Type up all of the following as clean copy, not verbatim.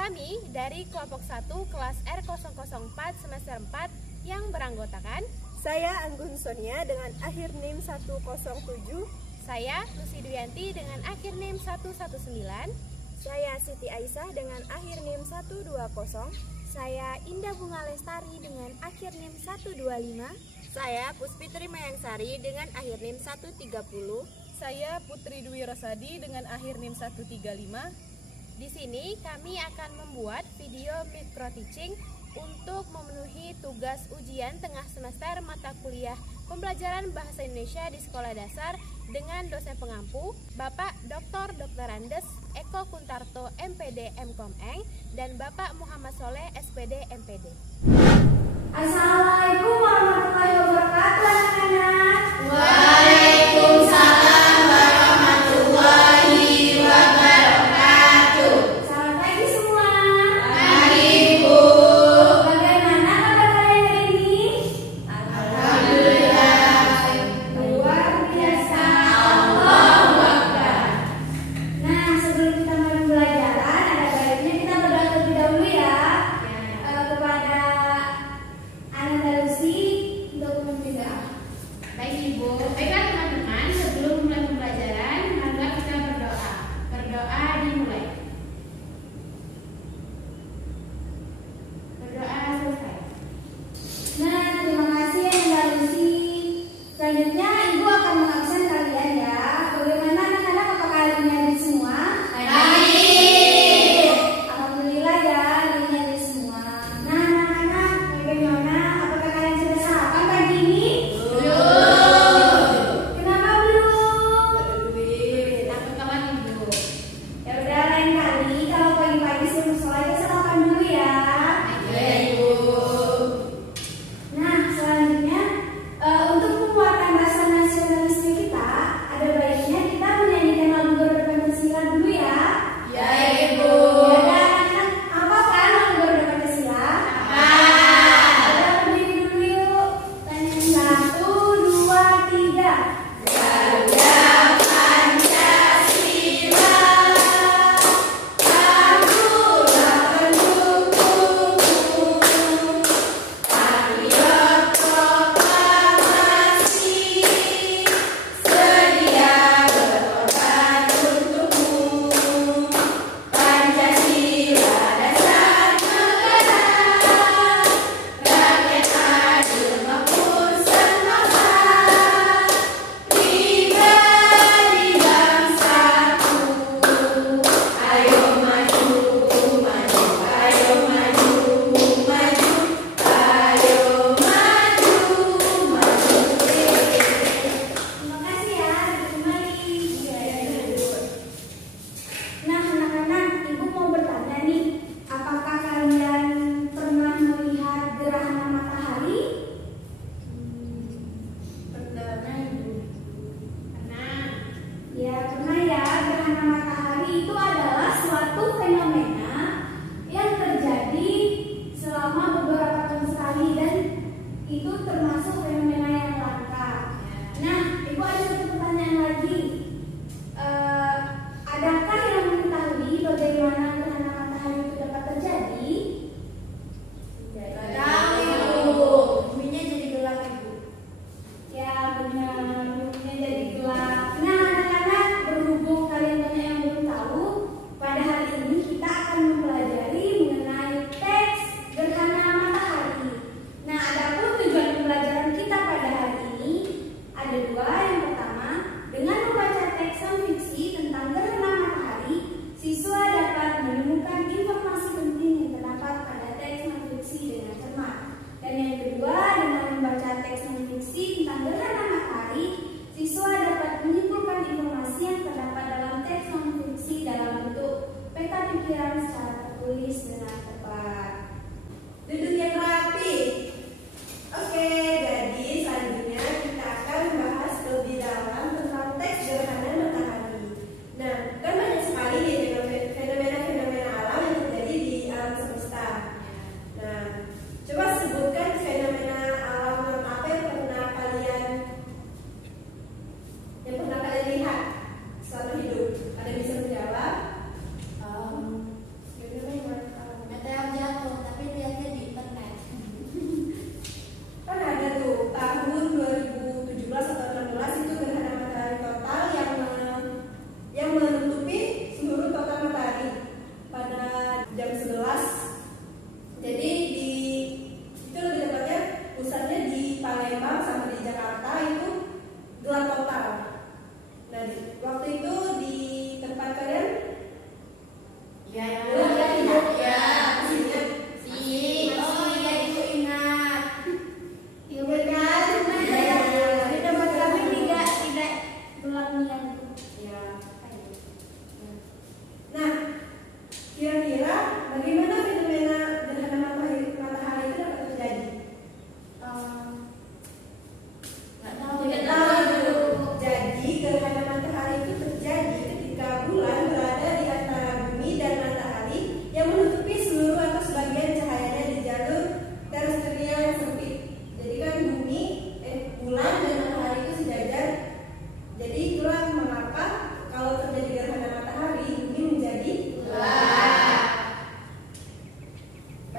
Kami dari kelompok 1 kelas R004 semester 4 yang beranggotakan saya Anggun Sonia dengan akhir NIM 107. saya Lucy Duyanti dengan akhir NIM 119. Saya Siti Aisyah dengan akhir NIM 120. Saya Indah Bunga Lestari dengan akhir NIM 125. Saya Puspitri Mayangsari dengan akhir NIM 130. Saya Putri Dwi Rosadi dengan akhir NIM 135. Di sini kami akan membuat video micro teaching untuk memenuhi tugas ujian tengah semester mata kuliah pembelajaran bahasa Indonesia di sekolah dasar dengan dosen pengampu Bapak Dr. Andes Eko Kuntarto MPD Mkom Eng dan Bapak Muhammad Soleh SPD MPD. Assalamualaikum warahmatullahi wabarakatuh anak-anak. Waalaikumsalam warahmatullahi wabarakatuh. Selamat pagi semua. Pagi Bu. Bagaimana kabar kalian hari ini? Alhamdulillah. Luar biasa. Allahu Akbar. Nah, sebelum kita mulai pembelajaran, ada baiknya kita berdoa terlebih dahulu ya. Kepada Anda Lucy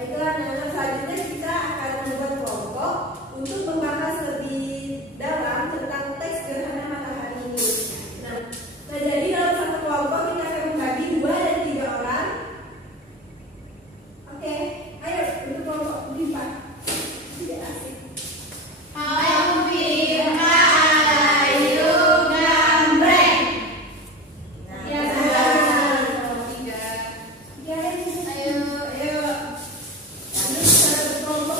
Baiklah, nah selanjutnya kita akan membuat kelompok untuk membahas lebih dalam tentang teks gerhana matahari ini. Nah, jadi dalam satu kelompok kita akan membagi 2 dan 3 orang. Oke, ayo untuk kelompok 5. Tidak asik. Kelompok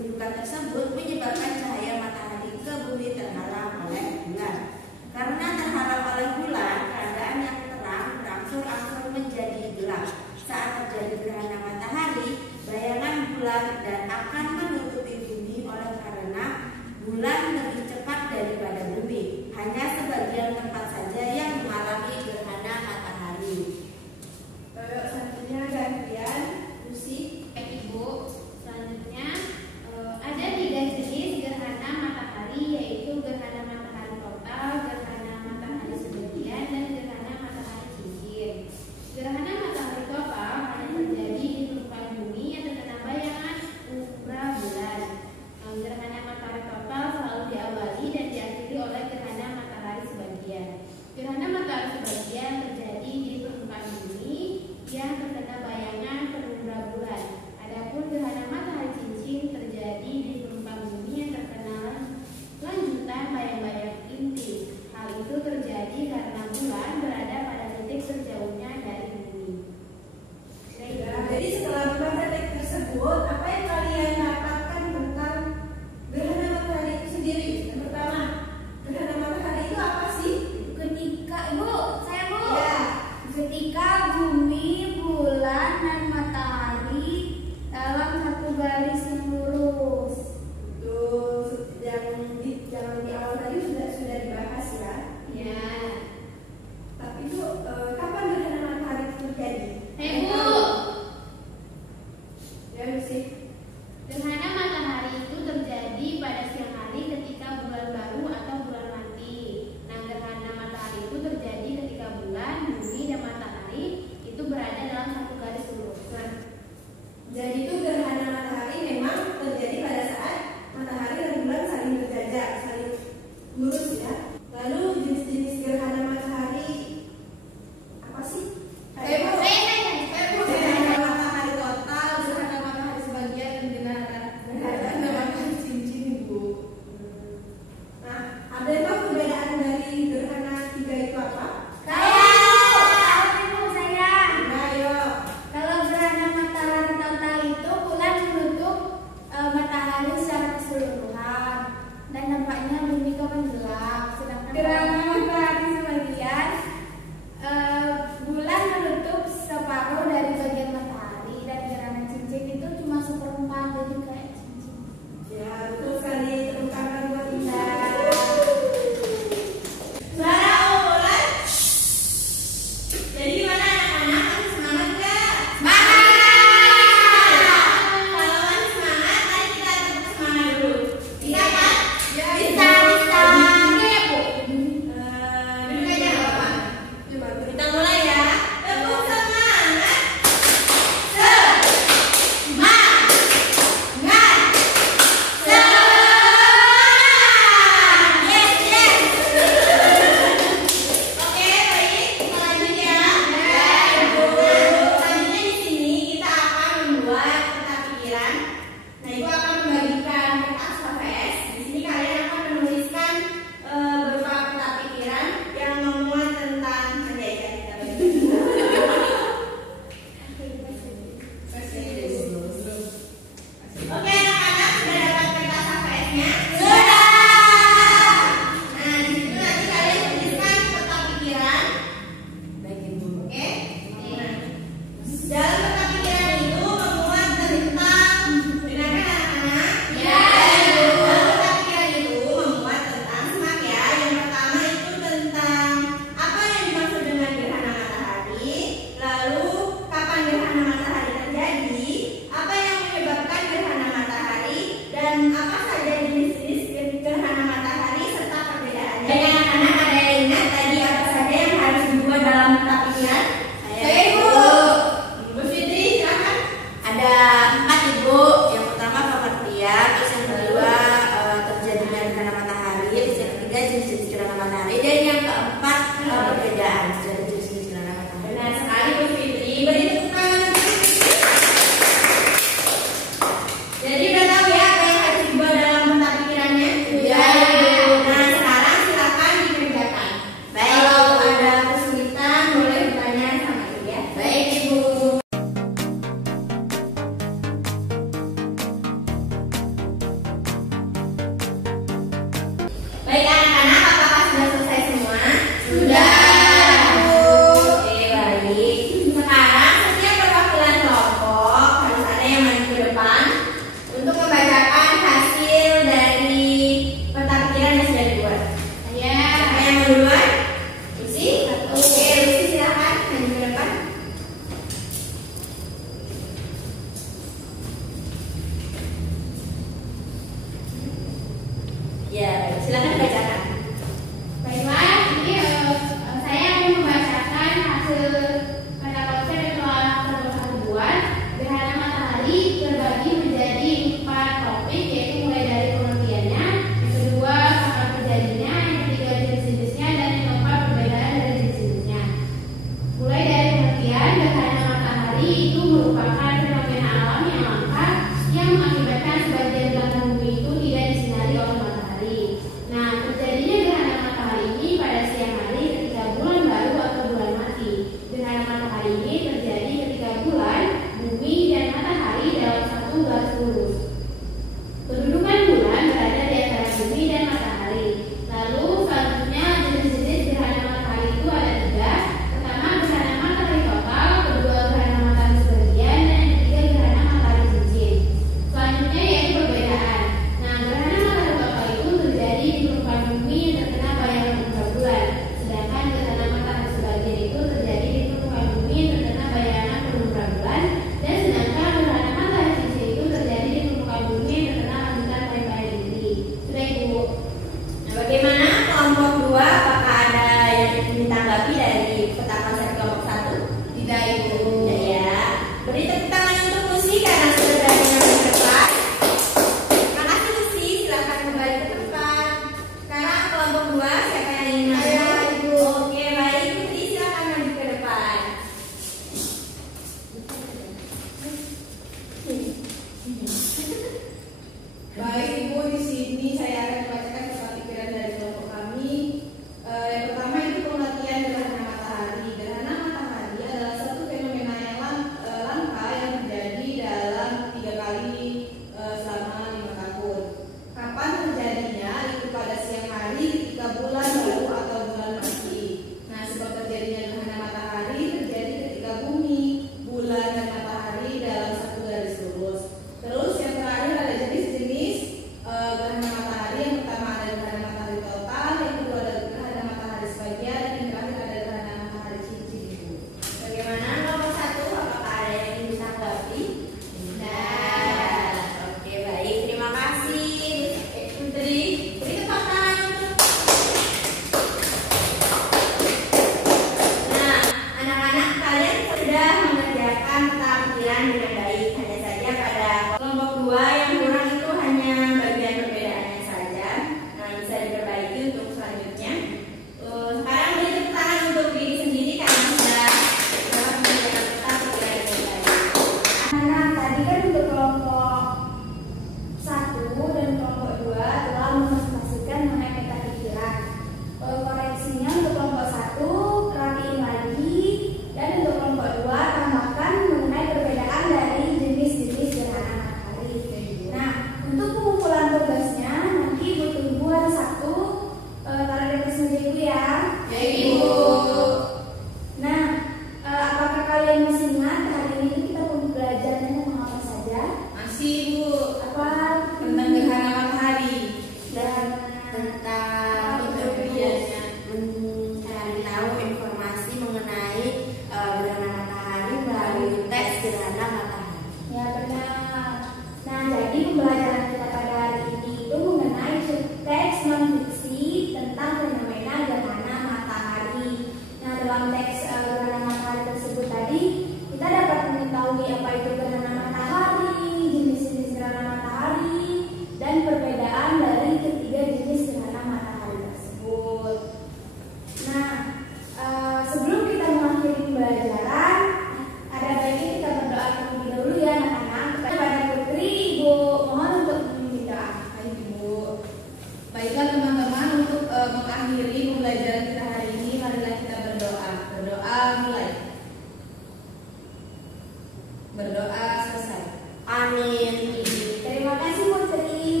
Amin. Terima kasih Putri.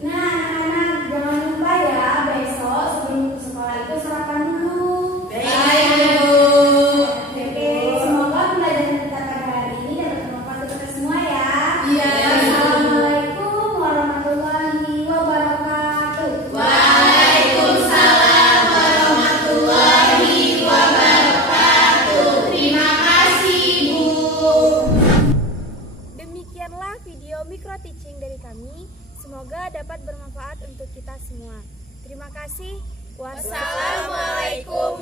Nah, anak-anak jangan lupa ya besok sebelum ke sekolah itu sarapan dulu. Baik, Bu. Oke, semoga pembelajaran kita pada hari ini dapat bermanfaat untuk kita semua ya. Iya. Assalamualaikum warahmatullahi wabarakatuh. Waalaikumsalam warahmatullahi wabarakatuh. Terima kasih, Bu. Demikianlah video micro teaching dari kami. Semoga dapat bermanfaat untuk kita semua. Terima kasih. Wassalamualaikum